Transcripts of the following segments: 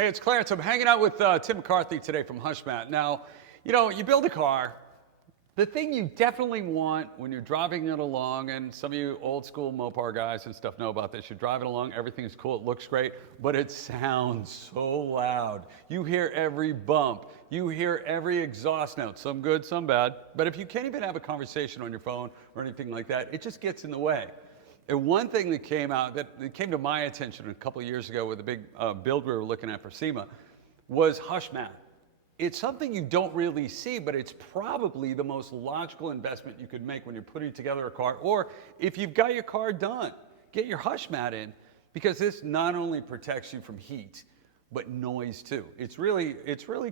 Hey, it's Clarence. I'm hanging out with Tim McCarthy today from HushMat. Now, you build a car. The thing you definitely want when you're driving it along, and some of you old school Mopar guys and stuff know about this, you're driving along, everything's cool, it looks great, but it sounds so loud. You hear every bump, you hear every exhaust note, some good, some bad, but if you can't even have a conversation on your phone or anything like that, it just gets in the way. And one thing that came to my attention a couple of years ago with a big build we were looking at for SEMA was HushMat. It's something you don't really see, but it's probably the most logical investment you could make when you're putting together a car, or if you've got your car done, get your HushMat in, because this not only protects you from heat, but noise too. It's really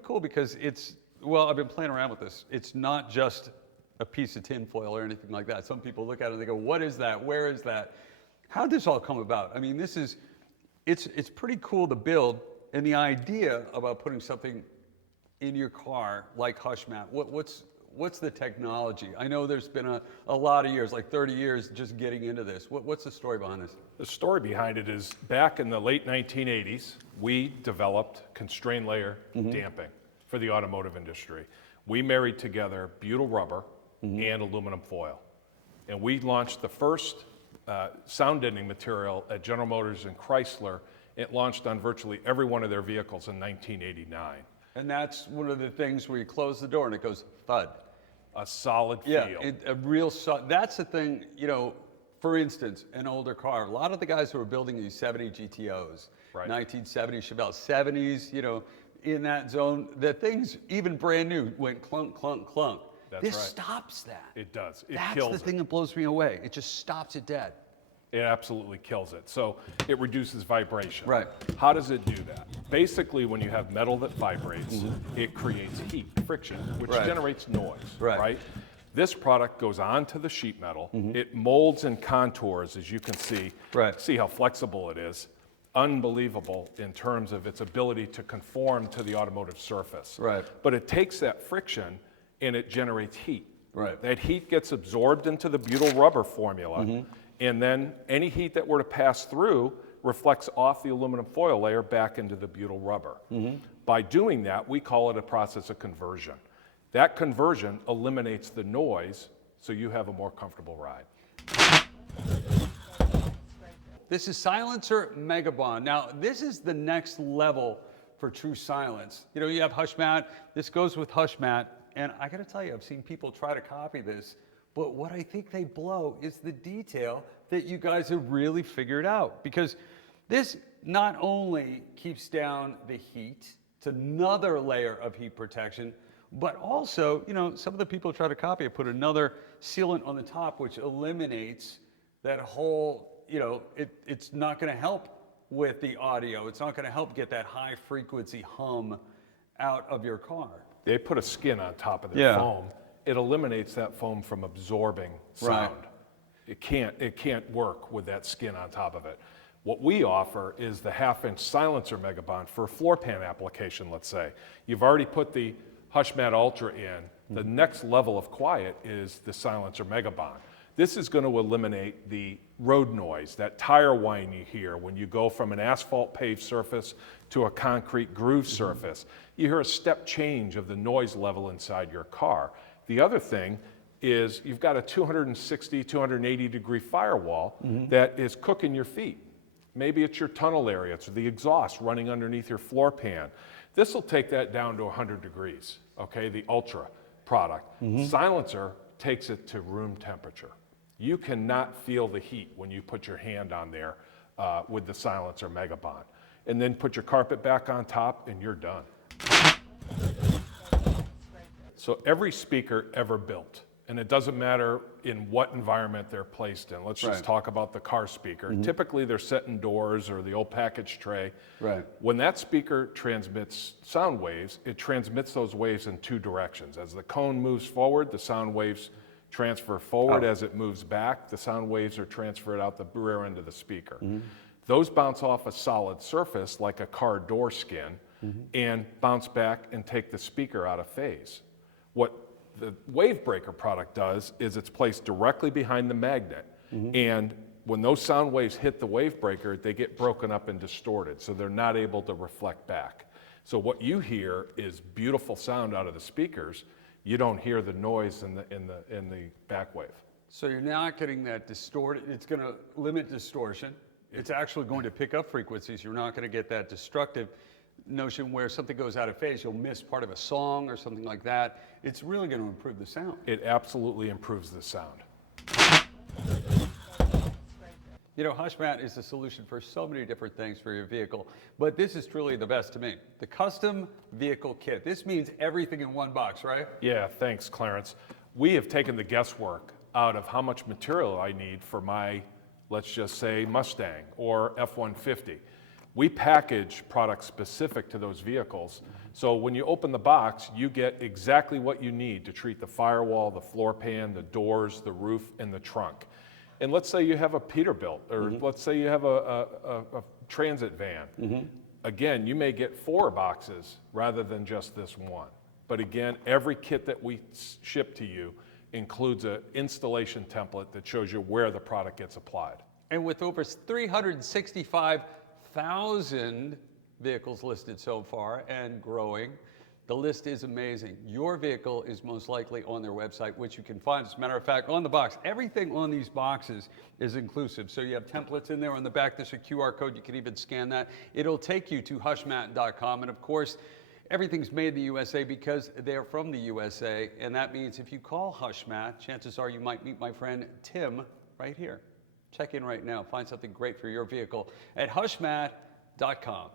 cool because I've been playing around with this. It's not just a piece of tin foil or anything like that. Some people look at it and they go, what is that? Where is that? How did this all come about? I mean, it's pretty cool to build, and the idea about putting something in your car like HushMat, what's the technology? I know there's been a lot of years, like 30 years, just getting into this. What's the story behind this? The story behind it is back in the late 1980s, we developed constrained layer damping for the automotive industry. We married together butyl rubber and aluminum foil. And we launched the first sound deadening material at General Motors and Chrysler. It launched on virtually every one of their vehicles in 1989. And that's one of the things where you close the door and it goes thud. A solid feel. Yeah, a real solid. That's the thing, for instance, an older car. A lot of the guys who were building these 70 GTOs, right. 1970 Chevelle, 70s, in that zone, the things, even brand new, went clunk, clunk, clunk. This stops that. It does. That's the thing that blows me away. It just stops it dead. It absolutely kills it. So it reduces vibration. Right. How does it do that? Basically, when you have metal that vibrates, it creates heat, friction, which generates noise, right? This product goes onto the sheet metal. It molds and contours, as you can see. Right. See how flexible it is. Unbelievable in terms of its ability to conform to the automotive surface. Right. But it takes that friction and it generates heat. Right. That heat gets absorbed into the butyl rubber formula, and then any heat that were to pass through reflects off the aluminum foil layer back into the butyl rubber. By doing that, we call it a process of conversion. That conversion eliminates the noise, so you have a more comfortable ride. This is silencer megabond. Now, this is the next level for true silence. You have HushMat. This goes with HushMat. And I gotta tell you, I've seen people try to copy this, but what I think they blow is the detail that you guys have really figured out. Because this not only keeps down the heat, it's another layer of heat protection, but also, some of the people try to copy it, put another sealant on the top, which eliminates that whole, it's not gonna help with the audio. It's not gonna help get that high frequency hum out of your car. They put a skin on top of their foam. It eliminates that foam from absorbing sound. It can't work with that skin on top of it. What we offer is the half-inch silencer megabond for a floor pan application, let's say. You've already put the HushMat Ultra in. The next level of quiet is the silencer megabond. This is going to eliminate the road noise, that tire whine you hear when you go from an asphalt paved surface to a concrete groove surface. You hear a step change of the noise level inside your car. The other thing is you've got a 260, 280 degree firewall that is cooking your feet. Maybe it's your tunnel area, it's the exhaust running underneath your floor pan. This will take that down to 100 degrees, okay, the Ultra product. Silencer takes it to room temperature. You cannot feel the heat when you put your hand on there with the silencer megabond. And then put your carpet back on top and you're done. So every speaker ever built, and it doesn't matter in what environment they're placed in. Let's just talk about the car speaker. Typically they're set indoors or the old package tray. When that speaker transmits sound waves, it transmits those waves in two directions. As the cone moves forward, the sound waves transfer forward. As it moves back, the sound waves are transferred out the rear end of the speaker. Those bounce off a solid surface like a car door skin and bounce back and take the speaker out of phase. What the wave breaker product does is it's placed directly behind the magnet, and when those sound waves hit the wave breaker, they get broken up and distorted, so they're not able to reflect back. So what you hear is beautiful sound out of the speakers. You don't hear the noise in the back wave. So you're not getting that distorted. It's going to limit distortion. It's actually going to pick up frequencies. You're not going to get that destructive notion where something goes out of phase. You'll miss part of a song or something like that. It's really going to improve the sound. It absolutely improves the sound. You know, HushMat is a solution for so many different things for your vehicle, but this is truly the best to me. The custom vehicle kit. This means everything in one box, right? Yeah, thanks, Clarence. We have taken the guesswork out of how much material I need for my, let's just say, Mustang or F-150. We package products specific to those vehicles. So when you open the box, you get exactly what you need to treat the firewall, the floor pan, the doors, the roof, and the trunk. And let's say you have a Peterbilt, or let's say you have a transit van. Again, you may get 4 boxes rather than just this one. But again, every kit that we ship to you includes an installation template that shows you where the product gets applied. And with over 365,000 vehicles listed so far and growing, the list is amazing. Your vehicle is most likely on their website, which you can find, as a matter of fact, on the box. Everything on these boxes is inclusive. So you have templates in there on the back. There's a QR code. You can even scan that. It'll take you to HushMat.com. And of course, everything's made in the USA because they're from the USA. And that means if you call HushMat, chances are you might meet my friend Tim right here. Check in right now. Find something great for your vehicle at HushMat.com.